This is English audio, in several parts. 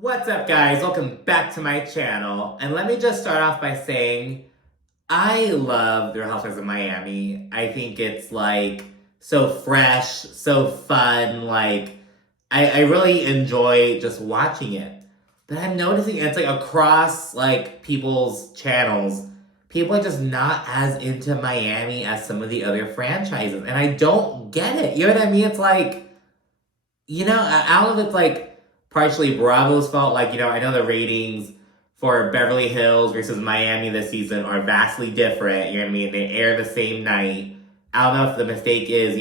What's up, guys? Welcome back to my channel. And let me just start off by saying I love The Real Housewives of Miami. I think it's like so fresh, so fun. I really enjoy just watching it. But I'm noticing it's like across like people's channels, people are just not as into Miami as some of the other franchises. And I don't get it. You know what I mean? It's like, I don't know if it's like partially Bravo's fault. Like, I know the ratings for Beverly Hills versus Miami this season are vastly different. You know what I mean? They air the same night. I don't know if the mistake is,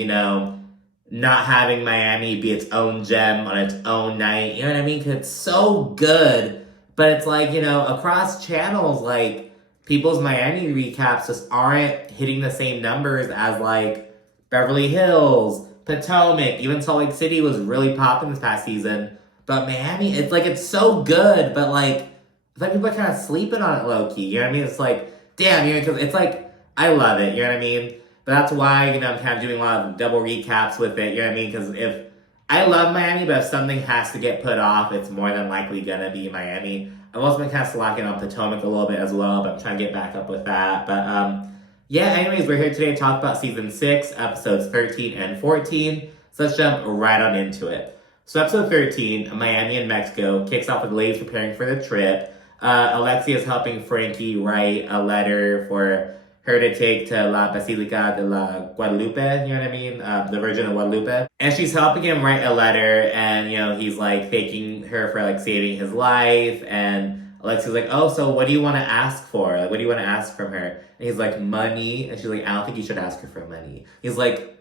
not having Miami be its own gem on its own night. You know what I mean? Because it's so good. But it's like, across channels, like, people's Miami recaps just aren't hitting the same numbers as, like, Beverly Hills, Potomac, even Salt Lake City was really popping this past season. But Miami, it's so good, but it's like people are kind of sleeping on it low key. You know what I mean? It's like, damn, because it's like, I love it. You know what I mean? But that's why, I'm kind of doing a lot of double recaps with it. You know what I mean? Because if I love Miami, but if something has to get put off, it's more than likely gonna be Miami. I've also been kind of slacking on Potomac a little bit as well, but I'm trying to get back up with that. But yeah, anyways, we're here today to talk about season 6, episodes 13 and 14. So let's jump right on into it. So episode 13, Miami and Mexico, kicks off with ladies preparing for the trip. Alexia is helping Frankie write a letter for her to take to La Basilica de la Guadalupe, you know what I mean? The Virgin of Guadalupe. And she's helping him write a letter, and, he's, like, thanking her for, like, saving his life. And Alexia's like, oh, so what do you want to ask for? Like, what do you want to ask from her? And he's like, money. And she's like, I don't think you should ask her for money. He's like,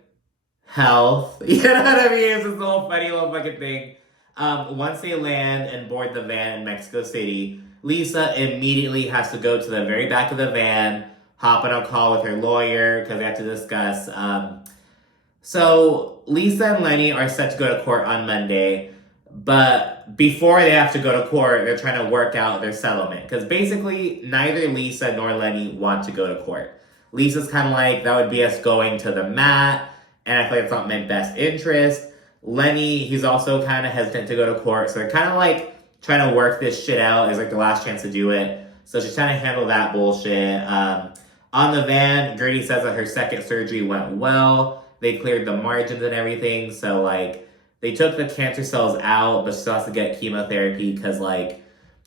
health. You know what I mean? It's this little funny little fucking thing. Once they land and board the van in Mexico City, Lisa immediately has to go to the very back of the van, hop on a call with her lawyer because they have to discuss. So Lisa and Lenny are set to go to court on Monday, but before they have to go to court, they're trying to work out their settlement because basically neither Lisa nor Lenny want to go to court. Lisa's kind of like, that would be us going to the mat, and I feel like it's not in my best interest. Lenny, he's also kind of hesitant to go to court, so they're kind of like trying to work this shit out. It's like the last chance to do it. So she's trying to handle that bullshit. On the van, Gertie says that her second surgery went well. They cleared the margins and everything. So, they took the cancer cells out, but she still has to get chemotherapy because,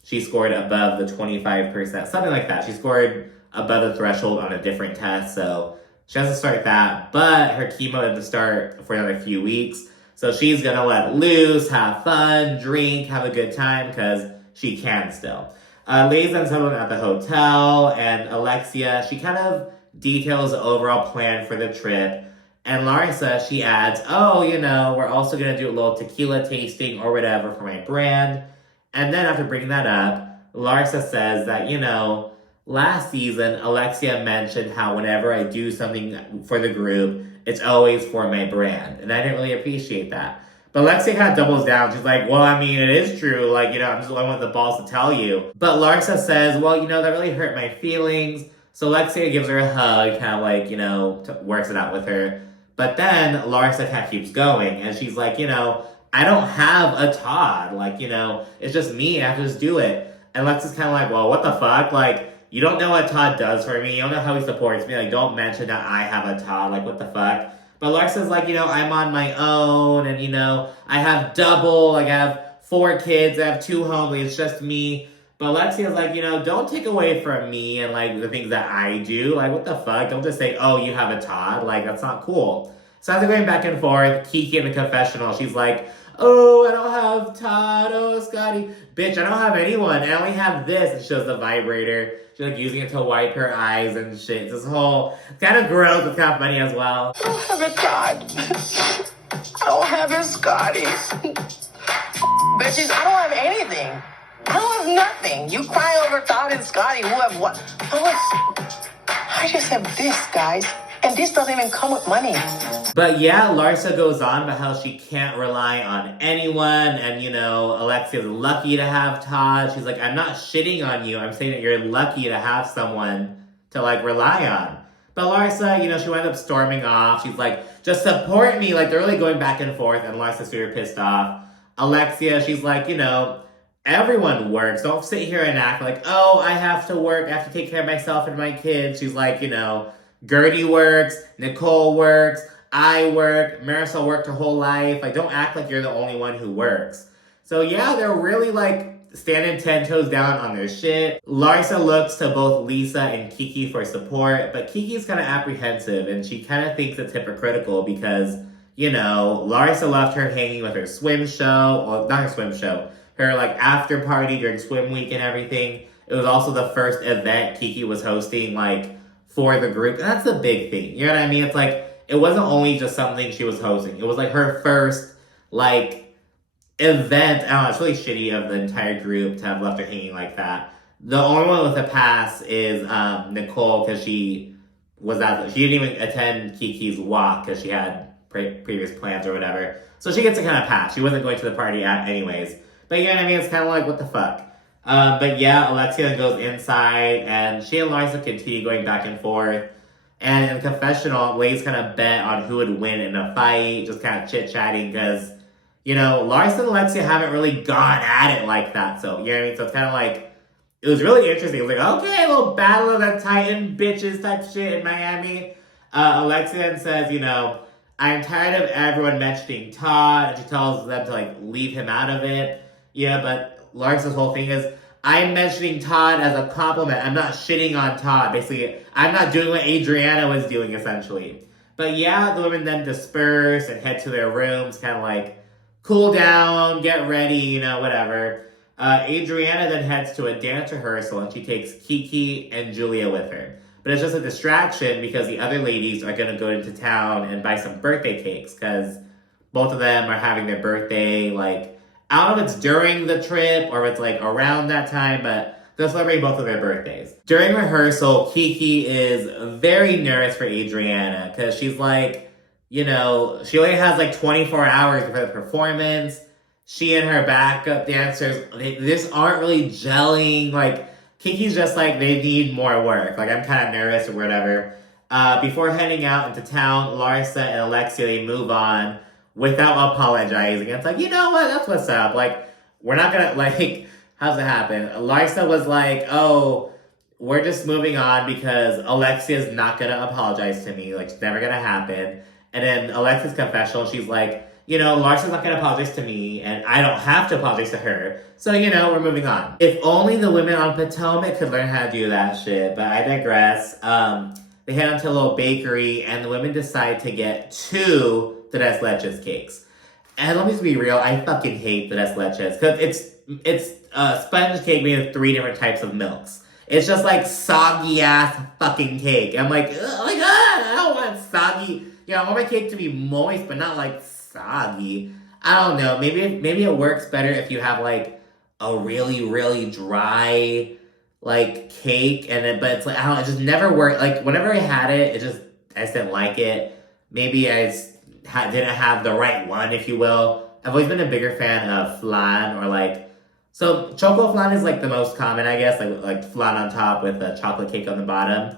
she scored above the 25%. Something like that. She scored above the threshold on a different test. So, she has to start that. But her chemo doesn't start for another few weeks. So, she's going to let loose, have fun, drink, have a good time because she can still. Ladies and gentlemen at the hotel, and Alexia, she kind of details the overall plan for the trip. And Larsa, she adds, oh, we're also going to do a little tequila tasting or whatever for my brand. And then after bringing that up, Larsa says that, last season, Alexia mentioned how whenever I do something for the group, it's always for my brand. And I didn't really appreciate that. But Alexia kind of doubles down. She's like, well, I mean, it is true. I'm just the one with the balls to tell you. But Larsa says, well, that really hurt my feelings. So Alexia gives her a hug, kind of works it out with her. But then Larsa kind of keeps going. And she's like, I don't have a Todd. It's just me. I have to just do it. And Alexia's kind of like, well, what the fuck? You don't know what Todd does for me. You don't know how he supports me. Don't mention that I have a Todd. What the fuck? But Larsa's like, I'm on my own, and, I have double, I have 4 kids, I have 2 homies, it's just me. But Alexia's like, don't take away from me and, the things that I do. What the fuck? Don't just say, oh, you have a Todd. That's not cool. So as they're going back and forth, Kiki in the confessional, she's like, oh, I don't have Todd, oh, Scotty. Bitch, I don't have anyone, I only have this. And she shows the vibrator. She's, using it to wipe her eyes and shit. It's this whole, kind of gross, it's kind of funny as well. I don't have a Todd. I don't have a Scotty. Bitches, I don't have anything. I don't have nothing. You cry over Todd and Scotty, who have what? I just have this, guys. And this doesn't even come with money. But yeah, Larsa goes on about how she can't rely on anyone. And, Alexia's lucky to have Todd. She's like, I'm not shitting on you. I'm saying that you're lucky to have someone to, rely on. But Larsa, she wound up storming off. She's like, just support me. They're really going back and forth. And Larsa's super pissed off. Alexia, she's like, everyone works. Don't sit here and act like, oh, I have to work. I have to take care of myself and my kids. She's like, Gertie works, Nicole works, I work, Marisol worked her whole life. Like, don't act like you're the only one who works. So yeah, they're really like standing 10 toes down on their shit. Larsa looks to both Lisa and Kiki for support, but Kiki's kind of apprehensive and she kind of thinks it's hypocritical because, Larsa left her hanging with her swim show, or not her swim show, her like after party during swim week and everything. It was also the first event Kiki was hosting, like, for the group. And that's the big thing. You know what I mean? It's like, it wasn't only just something she was hosting. It was like her first, like, event. I don't know, it's really shitty of the entire group to have left her hanging like that. The only one with a pass is Nicole, because she didn't even attend Kiki's walk because she had previous plans or whatever. So she gets a kind of pass. She wasn't going to the party anyways. But you know what I mean? It's kind of like, what the fuck? But yeah, Alexia goes inside, and she and Larsa continue going back and forth. And in the confessional, Lays kind of bet on who would win in a fight, just kind of chit-chatting, because, Larsa and Alexia haven't really gone at it like that. So, you know what I mean? So it's kind of like, it was really interesting. It was like, okay, a little battle of the Titan bitches type shit in Miami. Alexia says, I'm tired of everyone mentioning Todd, and she tells them to, like, leave him out of it. Yeah, but Larsa's whole thing is, I'm mentioning Todd as a compliment. I'm not shitting on Todd. Basically, I'm not doing what Adriana was doing, essentially. But yeah, the women then disperse and head to their rooms, kind of like, cool down, get ready, whatever. Adriana then heads to a dance rehearsal, and she takes Kiki and Julia with her. But it's just a distraction because the other ladies are going to go into town and buy some birthday cakes, because both of them are having their birthday, like, I don't know if it's during the trip or if it's like around that time, but they'll celebrate both of their birthdays. During rehearsal, Kiki is very nervous for Adriana because she's like, she only has like 24 hours for the performance. She and her backup dancers, they just aren't really gelling. Like, Kiki's just like, they need more work. Like, I'm kind of nervous or whatever. Before heading out into town, Larsa and Alexia, they move on without apologizing. It's like, you know what? That's what's up. Like, we're not gonna, like, how's it happen? Larsa was like, oh, we're just moving on because Alexia's not gonna apologize to me. Like, it's never gonna happen. And then Alexia's confessional, she's like, Larsa's not gonna apologize to me, and I don't have to apologize to her. So, we're moving on. If only the women on Potomac could learn how to do that shit, but I digress. They head onto a little bakery, and the women decide to get 2 Tres Leches cakes. And let me just be real, I fucking hate Tres Leches, because it's a sponge cake made of 3 different types of milks. It's just like soggy ass fucking cake. I'm like, I don't want soggy. I want my cake to be moist, but not like soggy. I don't know. Maybe it works better if you have like a really, really dry like cake, but it's like, I don't know, it just never worked. Like, whenever I had it, I just didn't like it. Maybe I just didn't have the right one, if you will. I've always been a bigger fan of flan, or like, so choco flan is like the most common, I guess, like flan on top with a chocolate cake on the bottom.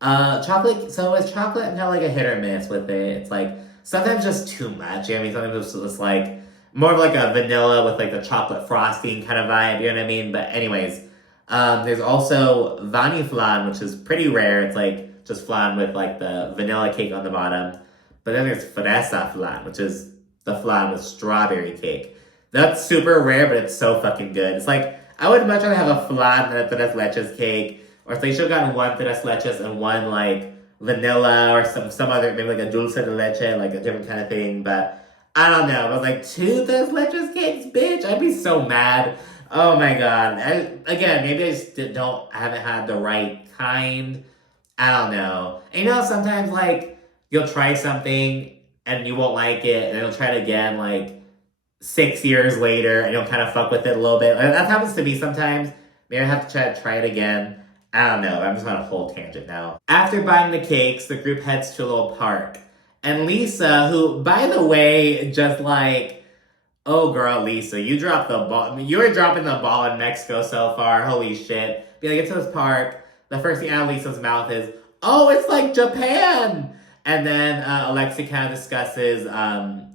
Chocolate, so it's chocolate and kind of like a hit or miss with it. It's like, sometimes just too much. Sometimes it's just like, more of like a vanilla with like the chocolate frosting kind of vibe, you know what I mean? But anyways, there's also Vani flan, which is pretty rare. It's like just flan with like the vanilla cake on the bottom. But then there's fresa flan, which is the flan with strawberry cake. That's super rare, but it's so fucking good. It's like, I would much rather have a flan than a tres leches cake. Or if they should have gotten 1 tres leches and 1 like vanilla or some other, maybe like a dulce de leche, like a different kind of thing. But I don't know. I was like, 2 tres leches cakes, bitch. I'd be so mad. Oh my god. Again, maybe I just haven't had the right kind. I don't know. And sometimes like, you'll try something and you won't like it, and then you'll try it again like 6 years later, and you'll kind of fuck with it a little bit. That happens to me sometimes. Maybe I have to try it again. I don't know. I'm just on a whole tangent now. After buying the cakes, the group heads to a little park. And Lisa, who, by the way, just like, oh girl, Lisa, you dropped the ball. You were dropping the ball in Mexico so far. Holy shit. Be like, get to this park. The first thing out of Lisa's mouth is, oh, it's like Japan. And then Alexia kind of discusses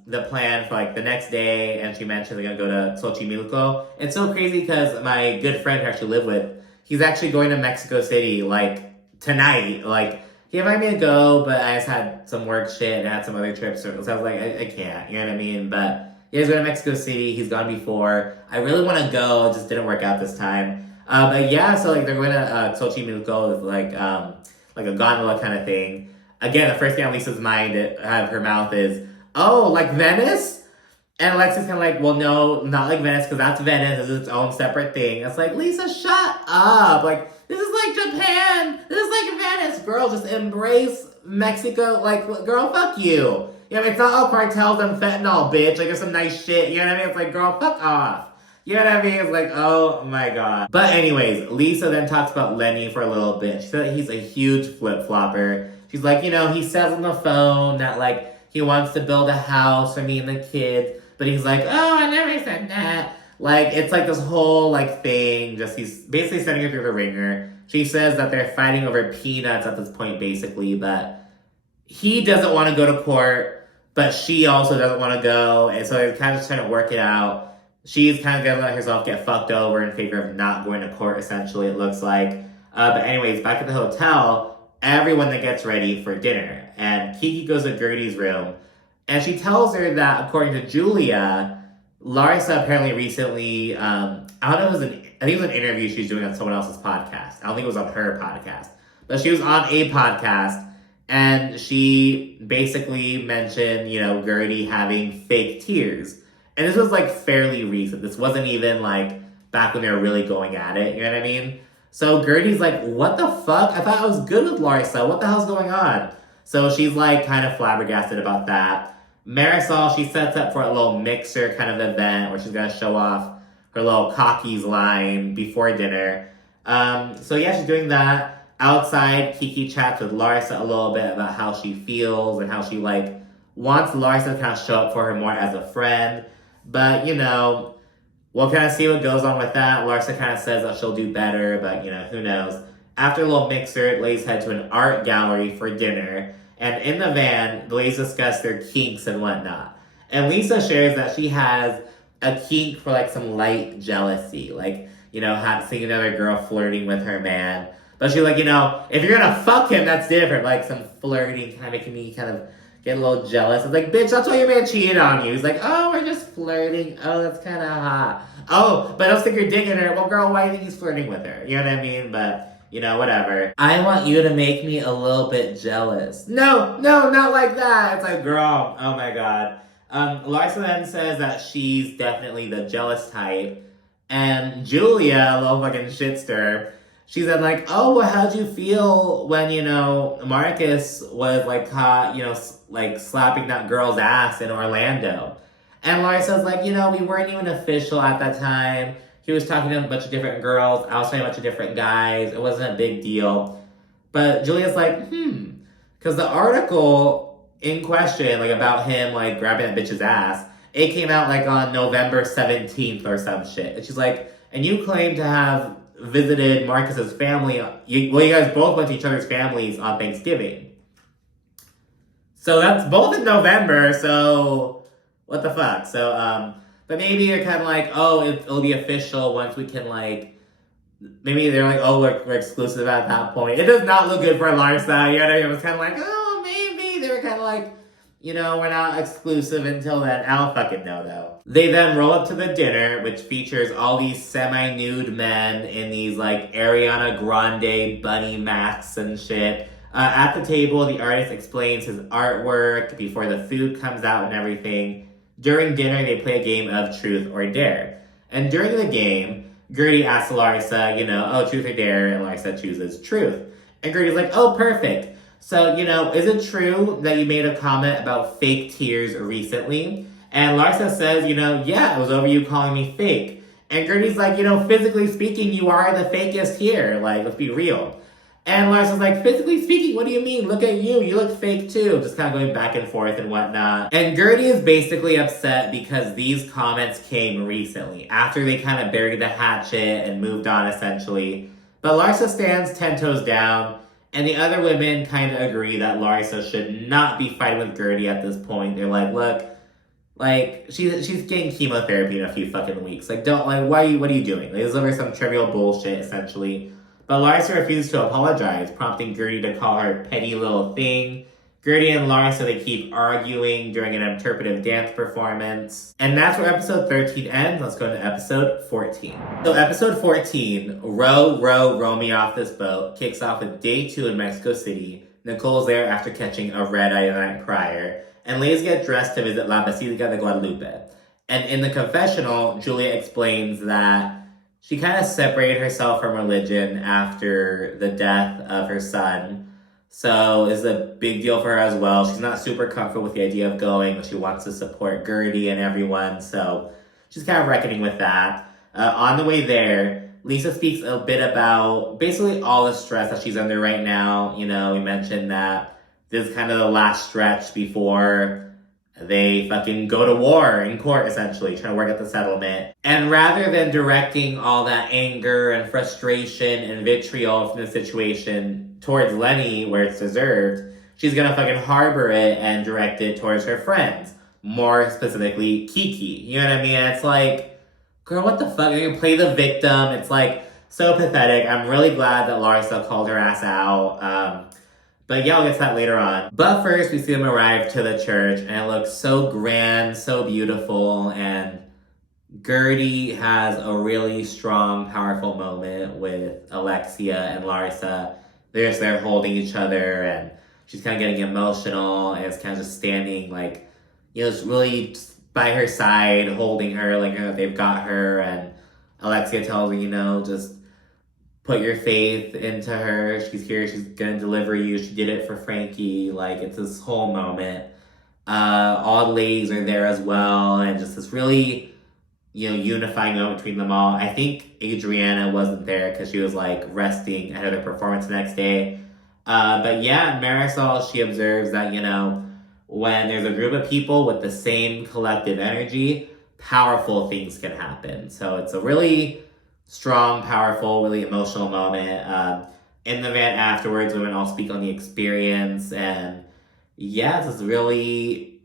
the plan for like the next day, and she mentioned they're gonna go to Xochimilco. It's so crazy because my good friend who I actually live with, he's actually going to Mexico City like tonight. Like he invited me to go, but I just had some work shit and I had some other trips, so I was like, I can't, you know what I mean? But yeah, he's going to Mexico City. He's gone before. I really want to go. It just didn't work out this time. But yeah, so like they're going to Xochimilco with like a gondola kind of thing. Again, the first thing on Lisa's mind out of her mouth is, oh, like Venice? And Alexia's kind of like, well, no, not like Venice, because that's Venice. It's its own separate thing. It's like, Lisa, shut up. Like, this is like Japan. This is like Venice. Girl, just embrace Mexico. Like, girl, fuck you. You know what I mean? It's not all cartels and fentanyl, bitch. Like, there's some nice shit. You know what I mean? It's like, girl, fuck off. You know what I mean? It's like, oh my god. But anyways, Lisa then talks about Lenny for a little bit. She said he's a huge flip-flopper. She's like, you know, he says on the phone that, like, he wants to build a house for me and the kids. But he's like, oh, I never said that. Like, it's like this whole, like, thing. Just, he's basically sending her through the ringer. She says that they're fighting over peanuts at this point, basically. But he doesn't want to go to court. But she also doesn't want to go. And so they're kind of just trying to work it out. She's kind of going to let herself get fucked over in favor of not going to court, essentially, it looks like. But anyways, back at the hotel, everyone that gets ready for dinner. And Kiki goes to Gertie's room. And she tells her that, according to Julia, Larsa apparently recently, I don't know if it was I think it was an interview she was doing on someone else's podcast. I don't think it was on her podcast. But she was on a podcast, and she basically mentioned, you know, Gertie having fake tears. And this was, like, fairly recent. This wasn't even, like, back when they were really going at it, you know what I mean? So Gertie's like, what the fuck? I thought I was good with Larsa. What the hell's going on? So she's, like, kind of flabbergasted about that. Marisol, she sets up for a little mixer kind of event where she's going to show off her little cockies line before dinner. So yeah, she's doing that. Outside, Kiki chats with Larsa a little bit about how she feels and how she, like, wants Larsa to kind of show up for her more as a friend. But, you know, we'll kind of see what goes on with that. Larsa kind of says that she'll do better, but, you know, who knows. After a little mixer, ladies head to an art gallery for dinner. And in the van, the ladies discuss their kinks and whatnot. And Lisa shares that she has a kink for, like, some light jealousy. Like, you know, seeing another girl flirting with her man. But she's like, you know, if you're gonna fuck him, that's different. Like, some flirting kind of making me kind of get a little jealous. It's like, bitch, that's why your man cheated on you. He's like, oh, we're just flirting. Oh, that's kind of hot. Oh, but don't stick your dick in her. Well, girl, why do you think he's flirting with her? You know what I mean? But, you know, whatever. I want you to make me a little bit jealous. No, not like that. It's like, girl, oh my god. Larsa then says that she's definitely the jealous type. And Julia, a little fucking shitster, she said, like, oh, well, how'd you feel when, you know, Marcus was, like, caught, you know, like, slapping that girl's ass in Orlando? And Larsa's like, you know, we weren't even official at that time. He was talking to a bunch of different girls. I was talking to a bunch of different guys. It wasn't a big deal. But Julia's like, because the article in question, like, about him, like, grabbing that bitch's ass, it came out, like, on November 17th or some shit. And she's like, and you claim to have visited Marcus's family. You guys both went to each other's families on Thanksgiving. So that's both in November, so what the fuck? So, but maybe they're kind of like, oh, it'll be official once we can, like, maybe they're like, oh, we're exclusive at that point. It does not look good for Larsa, you know what I mean? It was kind of like, oh, maybe. They were kind of like, you know, we're not exclusive until then. I don't fucking know, though. They then roll up to the dinner, which features all these semi-nude men in these, like, Ariana Grande bunny masks and shit. At the table, the artist explains his artwork before the food comes out and everything. During dinner, they play a game of Truth or Dare. And during the game, Gertie asks Larsa, you know, oh, Truth or Dare, and Larsa chooses Truth. And Gertie's like, oh, perfect. So, you know, is it true that you made a comment about fake tears recently? And Larsa says, you know, yeah, it was over you calling me fake. And Gertie's like, you know, physically speaking, you are the fakest here. Like, let's be real. And Larsa's like, physically speaking, what do you mean? Look at you. You look fake too. Just kind of going back and forth and whatnot. And Gertie is basically upset because these comments came recently, after they kind of buried the hatchet and moved on, essentially. But Larsa stands 10 toes down. And the other women kind of agree that Larsa should not be fighting with Gertie at this point. They're like, look, Like, she's getting chemotherapy in a few fucking weeks. Like, don't, like, what are you doing? Like, this is over some trivial bullshit, essentially. But Larsa refuses to apologize, prompting Gertie to call her petty little thing. Gertie and Larsa, they keep arguing during an interpretive dance performance. And that's where episode 13 ends. Let's go to episode 14. So episode 14, row me off this boat, kicks off with day 2 in Mexico City. Nicole's there after catching a red-eye the night prior. And ladies get dressed to visit La Basilica de Guadalupe. And in the confessional, Julia explains that she kind of separated herself from religion after the death of her son. So it's a big deal for her as well. She's not super comfortable with the idea of going, but she wants to support Gertie and everyone. So she's kind of reckoning with that. On the way there, Lisa speaks a bit about basically all the stress that she's under right now. You know, we mentioned that this is kind of the last stretch before they fucking go to war in court, essentially, trying to work out the settlement. And rather than directing all that anger and frustration and vitriol from the situation towards Lenny, where it's deserved, she's gonna fucking harbor it and direct it towards her friends. More specifically, Kiki. You know what I mean? It's like, girl, what the fuck? You play the victim. It's like so pathetic. I'm really glad that Larsa called her ass out. But yeah, I'll get to that later on. But first, we see them arrive to the church, and it looks so grand, so beautiful, and Gertie has a really strong, powerful moment with Alexia and Larsa. They're just there holding each other, and she's kind of getting emotional, and it's kind of just standing, like, you know, just really just by her side, holding her, like, you know, they've got her, and Alexia tells her, you know, just put your faith into her. She's here. She's gonna deliver you. She did it for Frankie. Like, it's this whole moment. All the ladies are there as well, and just this really, you know, unifying moment between them all. I think Adriana wasn't there because she was like resting ahead of the performance the next day. But yeah, Marisol, she observes that, you know, when there's a group of people with the same collective energy, powerful things can happen. So it's a really strong, powerful, really emotional moment. In the van afterwards, women all speak on the experience, and yeah, it was a really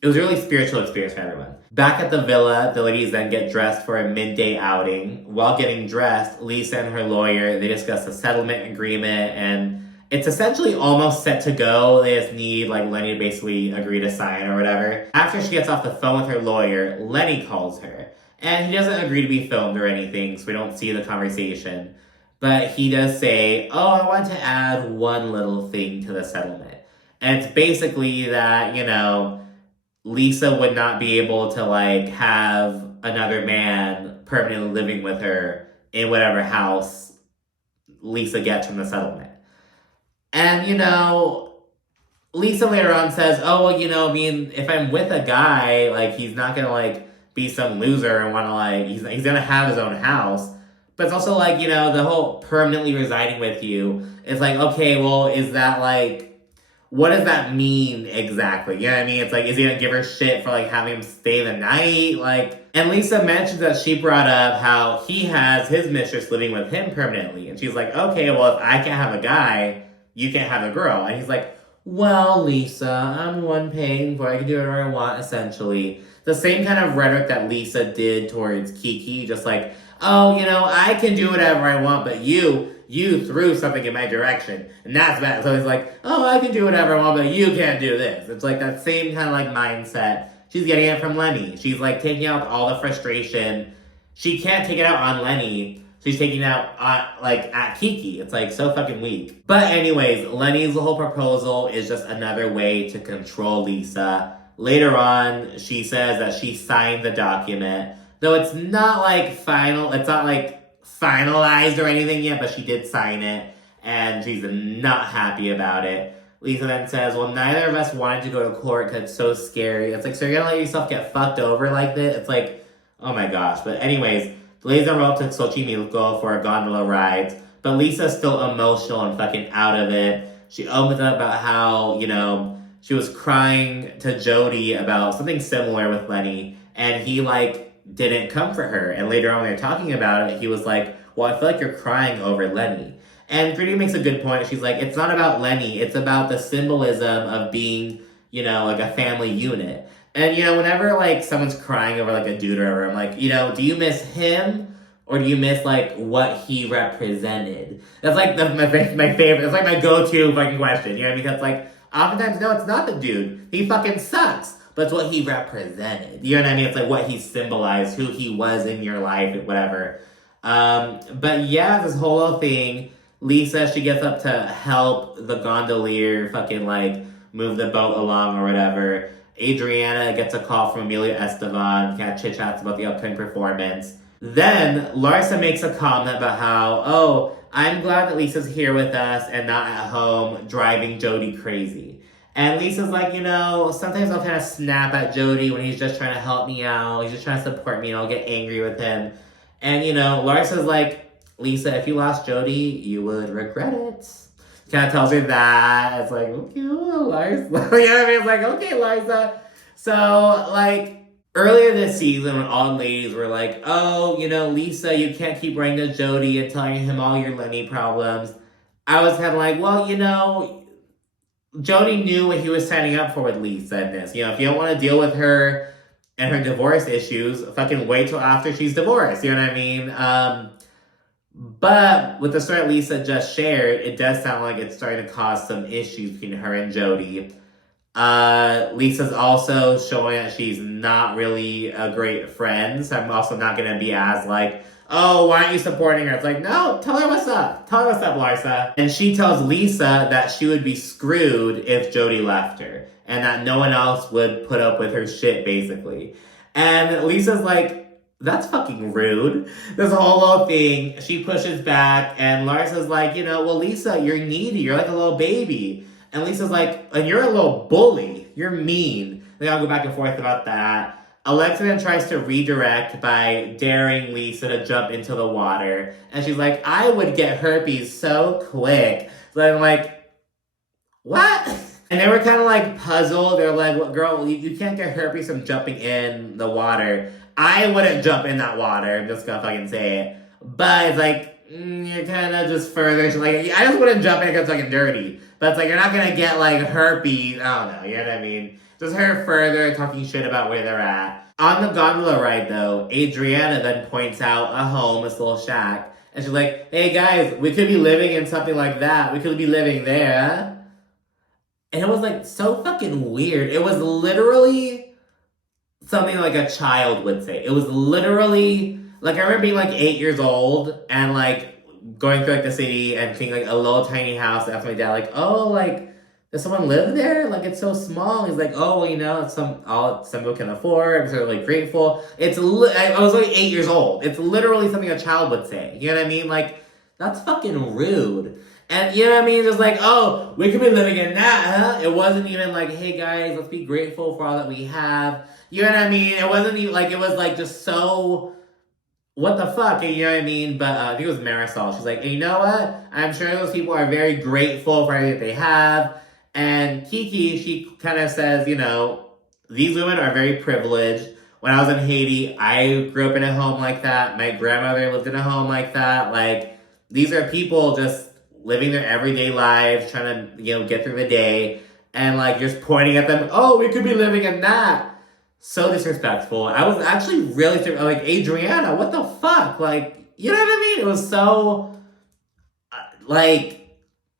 spiritual experience for everyone. Back at the villa, the ladies then get dressed for a midday outing. While getting dressed, Lisa and her lawyer, they discuss a settlement agreement, and it's essentially almost set to go. They just need like Lenny to basically agree to sign or whatever. After she gets off the phone with her lawyer, Lenny calls her. And he doesn't agree to be filmed or anything, so we don't see the conversation. But he does say, oh, I want to add one little thing to the settlement. And it's basically that, you know, Lisa would not be able to, like, have another man permanently living with her in whatever house Lisa gets from the settlement. And, you know, Lisa later on says, oh, well, you know, I mean, if I'm with a guy, like, he's not gonna, like, be some loser and want to, like, he's gonna have his own house. But it's also like, you know, the whole permanently residing with you is like, okay, well, is that like, what does that mean exactly? You know what I mean? It's like, is he gonna give her shit for like having him stay the night? Like, and Lisa mentions that she brought up how he has his mistress living with him permanently. And she's like, okay, well, if I can't have a guy, you can't have a girl. And he's like, well, Lisa, I'm the one paying for it. I can do whatever I want, essentially. The same kind of rhetoric that Lisa did towards Kiki, just like, oh, you know, I can do whatever I want, but you threw something in my direction, and that's bad. So it's like, oh, I can do whatever I want, but you can't do this. It's like that same kind of like mindset. She's getting it from Lenny. She's like taking out all the frustration. She can't take it out on Lenny. She's taking it out on, like, at Kiki. It's like so fucking weak. But anyways, Lenny's whole proposal is just another way to control Lisa. Later on, she says that she signed the document, though it's not like final, it's not like finalized or anything yet, but she did sign it, and she's not happy about it. Lisa then says, well, neither of us wanted to go to court because it's so scary. It's like, so you're gonna let yourself get fucked over like this? It's like, oh my gosh. But anyways, the ladies on roll to Xochimilco for a gondola ride, but Lisa's still emotional and fucking out of it. She opens up about how, you know, she was crying to Jody about something similar with Lenny, and he, like, didn't comfort her. And later on when they're talking about it, he was like, well, I feel like you're crying over Lenny. And Pretty makes a good point. She's like, it's not about Lenny. It's about the symbolism of being, you know, like a family unit. And, whenever, like, someone's crying over, like, a dude or whatever, I'm like, do you miss him? Or do you miss, like, what he represented? That's, like, my favorite. It's, like, my go-to fucking question. You know what I mean? Because, like, oftentimes, no, it's not the dude. He fucking sucks. But it's what he represented. You know what I mean? It's, like, what he symbolized, who he was in your life, whatever. But, yeah, this whole thing, Lisa, she gets up to help the gondolier fucking, like, move the boat along or whatever. Adriana gets a call from Amelia Esteban, kind of chit-chats about the upcoming performance. Then, Larsa makes a comment about how, I'm glad that Lisa's here with us and not at home driving Jody crazy. And Lisa's like, sometimes I'll kind of snap at Jody when he's just trying to help me out. He's just trying to support me and I'll get angry with him. And, Larsa's like, Lisa, if you lost Jody, you would regret it. Kind of tells her that. It's like, okay, Larsa. You know what I mean? It's like, okay, Larsa. So, like, earlier this season when all the ladies were like, Lisa, you can't keep writing to Jody and telling him all your Lenny problems. I was kind of like, well, Jody knew what he was signing up for with Lisa in this. If you don't want to deal with her and her divorce issues, fucking wait till after she's divorced. You know what I mean? But with the story Lisa just shared, it does sound like it's starting to cause some issues between her and Jody. Lisa's also showing that she's not really a great friend, so I'm also not going to be as like, oh, why aren't you supporting her? It's like, no, tell her what's up. Tell her what's up, Larsa. And she tells Lisa that she would be screwed if Jody left her, and that no one else would put up with her shit, basically. And Lisa's like, that's fucking rude. This whole thing, she pushes back, and Larsa's like, well, Lisa, you're needy. You're like a little baby. And Lisa's like, and you're a little bully. You're mean. They all go back and forth about that. Alexia then tries to redirect by daring Lisa to jump into the water. And she's like, I would get herpes so quick. So I'm like, what? And they were kind of like puzzled. They're like, well, girl, you can't get herpes from jumping in the water. I wouldn't jump in that water. I'm just gonna fucking say it. But it's like, you're kind of just further. She's like, I just wouldn't jump in because it's fucking dirty. But it's like, you're not gonna get like herpes. I don't know, you know what I mean? Just her further talking shit about where they're at. On the gondola ride though, Adriana then points out a home, this little shack. And she's like, hey guys, we could be living in something like that. We could be living there, huh? And it was like so fucking weird. It was literally something like a child would say. It was literally, like, I remember being like 8 years old and like going through like the city and seeing like a little tiny house and asking my dad, like, oh, like, does someone live there? Like, it's so small. He's like, oh, well, it's some people can afford. I'm sort of like grateful. I was like 8 years old. It's literally something a child would say. You know what I mean? Like, that's fucking rude. And you know what I mean? Just like, oh, we could be living in that, huh? It wasn't even like, hey guys, let's be grateful for all that we have. You know what I mean? It wasn't even like, it was like just so, what the fuck? You know what I mean? But I think it was Marisol. She's like, hey, you know what? I'm sure those people are very grateful for everything they have. And Kiki, she kind of says, these women are very privileged. When I was in Haiti, I grew up in a home like that. My grandmother lived in a home like that. Like, these are people just living their everyday lives, trying to, get through the day. And, like, just pointing at them, oh, we could be living in that. So disrespectful. I was actually really, like, Adriana, what the fuck? Like, you know what I mean? It was so, like,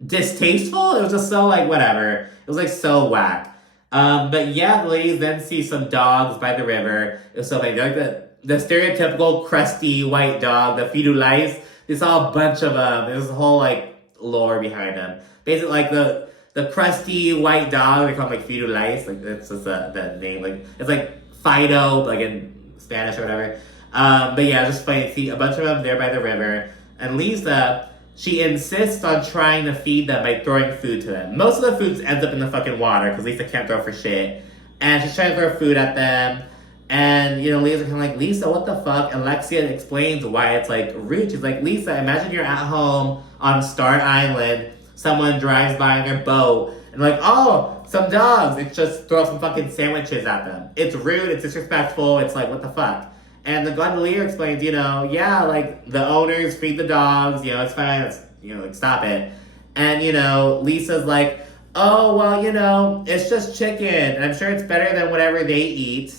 distasteful. It was just so, like, whatever. It was, like, so whack. But yeah, the ladies then see some dogs by the river. It was so funny. They're like the stereotypical crusty white dog, the fidulais. They saw a bunch of them. There's a whole, like, lore behind them. Basically, like, the crusty white dog, they call them, like, fidulais. Like, that's just the name. Like, it's like Fido, like, in Spanish or whatever. But yeah, just funny to see a bunch of them there by the river. And Lisa, she insists on trying to feed them by throwing food to them. Most of the food ends up in the fucking water, because Lisa can't throw for shit. And she's trying to throw food at them. And, Lisa's kind of like, Lisa, what the fuck? And Alexia explains why it's, like, rude. She's like, Lisa, imagine you're at home on Star Island. Someone drives by on their boat. And, like, oh, some dogs. It's just throw some fucking sandwiches at them. It's rude. It's disrespectful. It's like, what the fuck? And the gondolier explains, yeah, like, the owners feed the dogs. It's fine. It's, like, stop it. And, Lisa's like, oh, well, you know, it's just chicken. And I'm sure it's better than whatever they eat.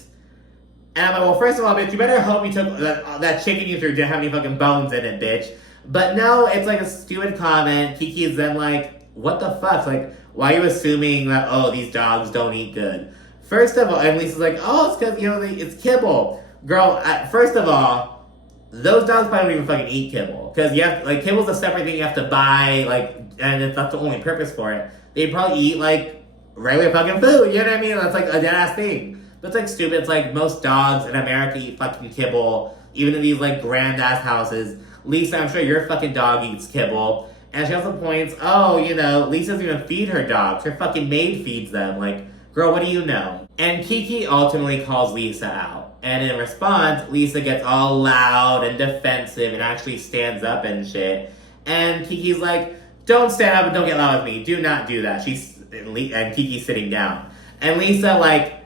And I'm like, well, first of all, bitch, you better hope you took that chicken you threw didn't have any fucking bones in it, bitch. But no, it's like a stupid comment. Kiki's then like, what the fuck? Like, why are you assuming that, oh, these dogs don't eat good? First of all, and Lisa's like, oh, it's because, you know, it's kibble. Girl, first of all, those dogs probably don't even fucking eat kibble. Because you have, like, kibble's a separate thing you have to buy, like, and it's not the only purpose for it. They probably eat, like, regular fucking food, you know what I mean? That's, like, a dead-ass thing. But it's, like, stupid. It's, like, most dogs in America eat fucking kibble, even in these, like, grand-ass houses. Lisa, I'm sure your fucking dog eats kibble. And she also points, oh, you know, Lisa doesn't even feed her dogs. Her fucking maid feeds them. Like, girl, what do you know? And Kiki ultimately calls Lisa out. And in response, Lisa gets all loud and defensive and actually stands up and shit. And Kiki's like, don't stand up and don't get loud with me. Do not do that. And Kiki's sitting down. And Lisa, like,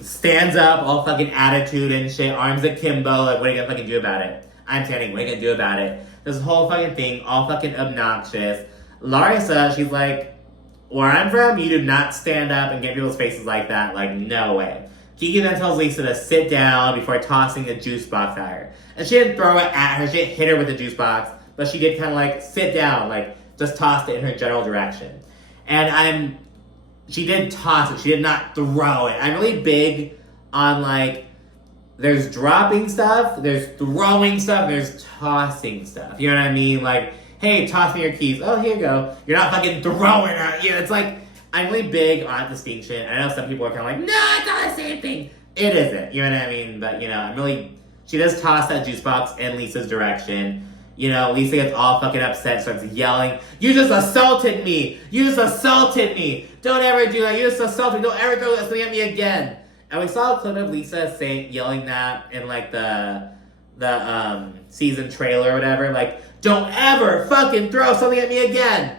stands up, all fucking attitude and shit, arms akimbo, like, what are you gonna fucking do about it? I'm standing, what are you gonna do about it? This whole fucking thing, all fucking obnoxious. Larsa, she's like, where I'm from, you do not stand up and get people's faces like that. Like, no way. Kiki then tells Lisa to sit down before tossing a juice box at her. And she didn't throw it at her, she didn't hit her with the juice box, but she did kind of like sit down, like just tossed it in her general direction. And she did toss it, she did not throw it. I'm really big on like, there's dropping stuff, there's throwing stuff, there's tossing stuff. You know what I mean? Like, hey, toss me your keys. Oh, here you go. You're not fucking throwing it. You know, it's like, I'm really big on distinction. I know some people are kind of like, no, it's not the same thing. It isn't. You know what I mean? But, you know, she does toss that juice box in Lisa's direction. You know, Lisa gets all fucking upset, starts yelling, you just assaulted me. You just assaulted me. Don't ever do that. You just assaulted me. Don't ever throw something at me again. And we saw a clip of Lisa yelling that in like the season trailer or whatever. Like, don't ever fucking throw something at me again.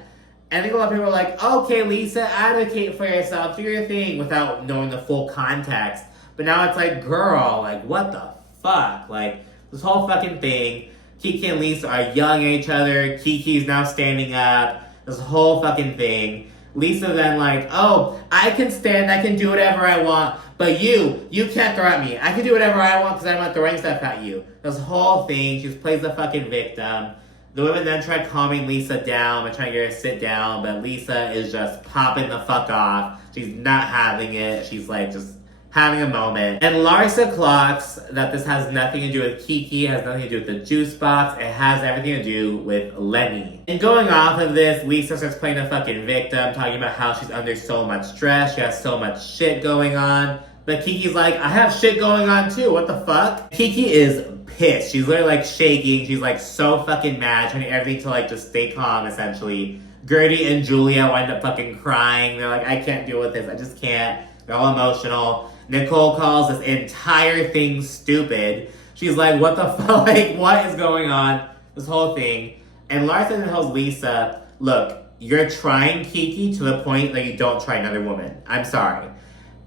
And I think a lot of people are like, okay, Lisa, advocate for yourself, do your thing, without knowing the full context. But now it's like, girl, like, what the fuck? Like, this whole fucking thing. Kiki and Lisa are yelling at each other. Kiki's now standing up. This whole fucking thing. Lisa then like, oh, I can stand, I can do whatever I want, but you can't throw at me. I can do whatever I want because I'm not throwing stuff at you. This whole thing, she plays the fucking victim. The women then try calming Lisa down and trying to get her to sit down, but Lisa is just popping the fuck off. She's not having it. She's like just having a moment. And Larsa clocks that this has nothing to do with Kiki, it has nothing to do with the juice box, it has everything to do with Lenny. And going off of this, Lisa starts playing the fucking victim, talking about how she's under so much stress, she has so much shit going on. But Kiki's like, I have shit going on too, what the fuck? Kiki is pissed. She's literally like shaking. She's like so fucking mad, trying to do everything to like just stay calm essentially. Gertie and Julia wind up fucking crying. They're like, I can't deal with this. I just can't. They're all emotional. Nicole calls this entire thing stupid. She's like, what the fuck? Like, what is going on? This whole thing. And Larsa tells Lisa, look, you're trying Kiki to the point that you don't try another woman. I'm sorry.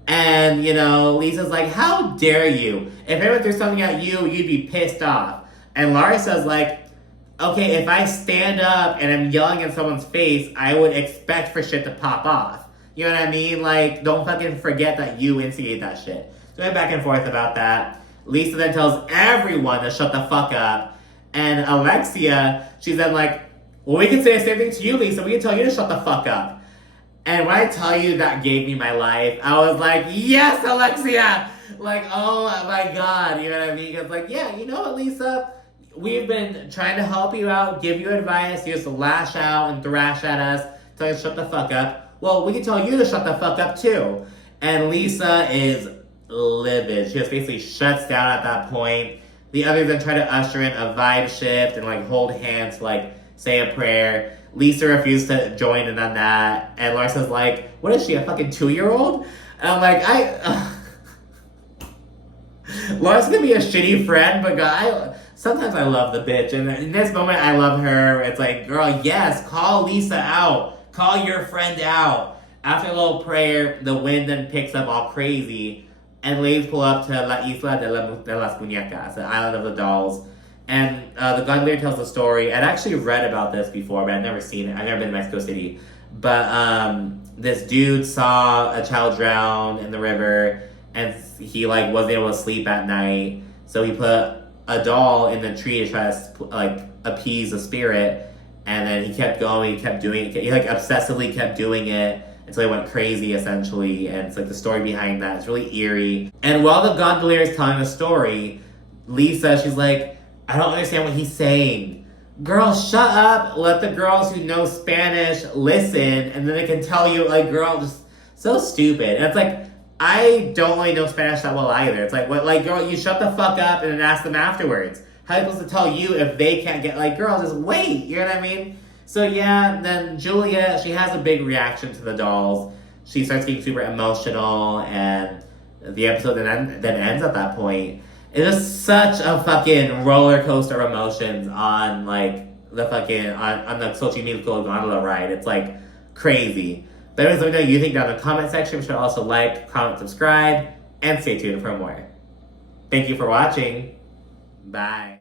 And, you know, Lisa's like, how dare you? If anyone threw something at you, you'd be pissed off. And Larsa's like, okay, if I stand up and I'm yelling in someone's face, I would expect for shit to pop off. You know what I mean? Like, don't fucking forget that you instigate that shit. So went back and forth about that. Lisa then tells everyone to shut the fuck up. And Alexia, she's then like, well, we can say the same thing to you, Lisa. We can tell you to shut the fuck up. And when I tell you that gave me my life, I was like, yes, Alexia! Like, oh my God, you know what I mean? Because like, yeah, you know what, Lisa? We've been trying to help you out, give you advice, you just lash out and thrash at us, tell you to shut the fuck up. Well, we can tell you to shut the fuck up too. And Lisa is livid. She just basically shuts down at that point. The others then try to usher in a vibe shift and like hold hands to like say a prayer. Lisa refused to join in on that. And Larsa's like, what is she, a fucking 2-year-old? And I'm like, Larsa's gonna be a shitty friend, but sometimes I love the bitch. And in this moment, I love her. It's like, girl, yes, call Lisa out. Call your friend out. After a little prayer, the wind then picks up all crazy. And ladies pull up to La Isla de las Muñecas, the island of the dolls. And the gun leader tells the story. I'd actually read about this before, but I'd never seen it. I've never been to Mexico City. But this dude saw a child drown in the river, and he like wasn't able to sleep at night, so he put a doll in the tree to try to like appease the spirit. And then he kept going, he kept doing it, he like obsessively kept doing it until he went crazy essentially. And it's like the story behind that. It's really eerie. And while the gondolier is telling the story, Lisa, she's like, I don't understand what he's saying. Girl, shut up. Let the girls who know Spanish listen, and then they can tell you, like, girl, just so stupid. And it's like, I don't really know Spanish that well either. It's like, what, like, girl, you shut the fuck up and then ask them afterwards. How are you supposed to tell you if they can't get, like, girl, just wait. You know what I mean? So yeah, then Julia, she has a big reaction to the dolls. She starts getting super emotional, and the episode then ends at that point. It's just such a fucking roller coaster of emotions on like the fucking on the Xochimilco gondola ride. It's like crazy. But anyways, let me know what you think down in the comment section. Be sure to also like, comment, subscribe, and stay tuned for more. Thank you for watching. Bye.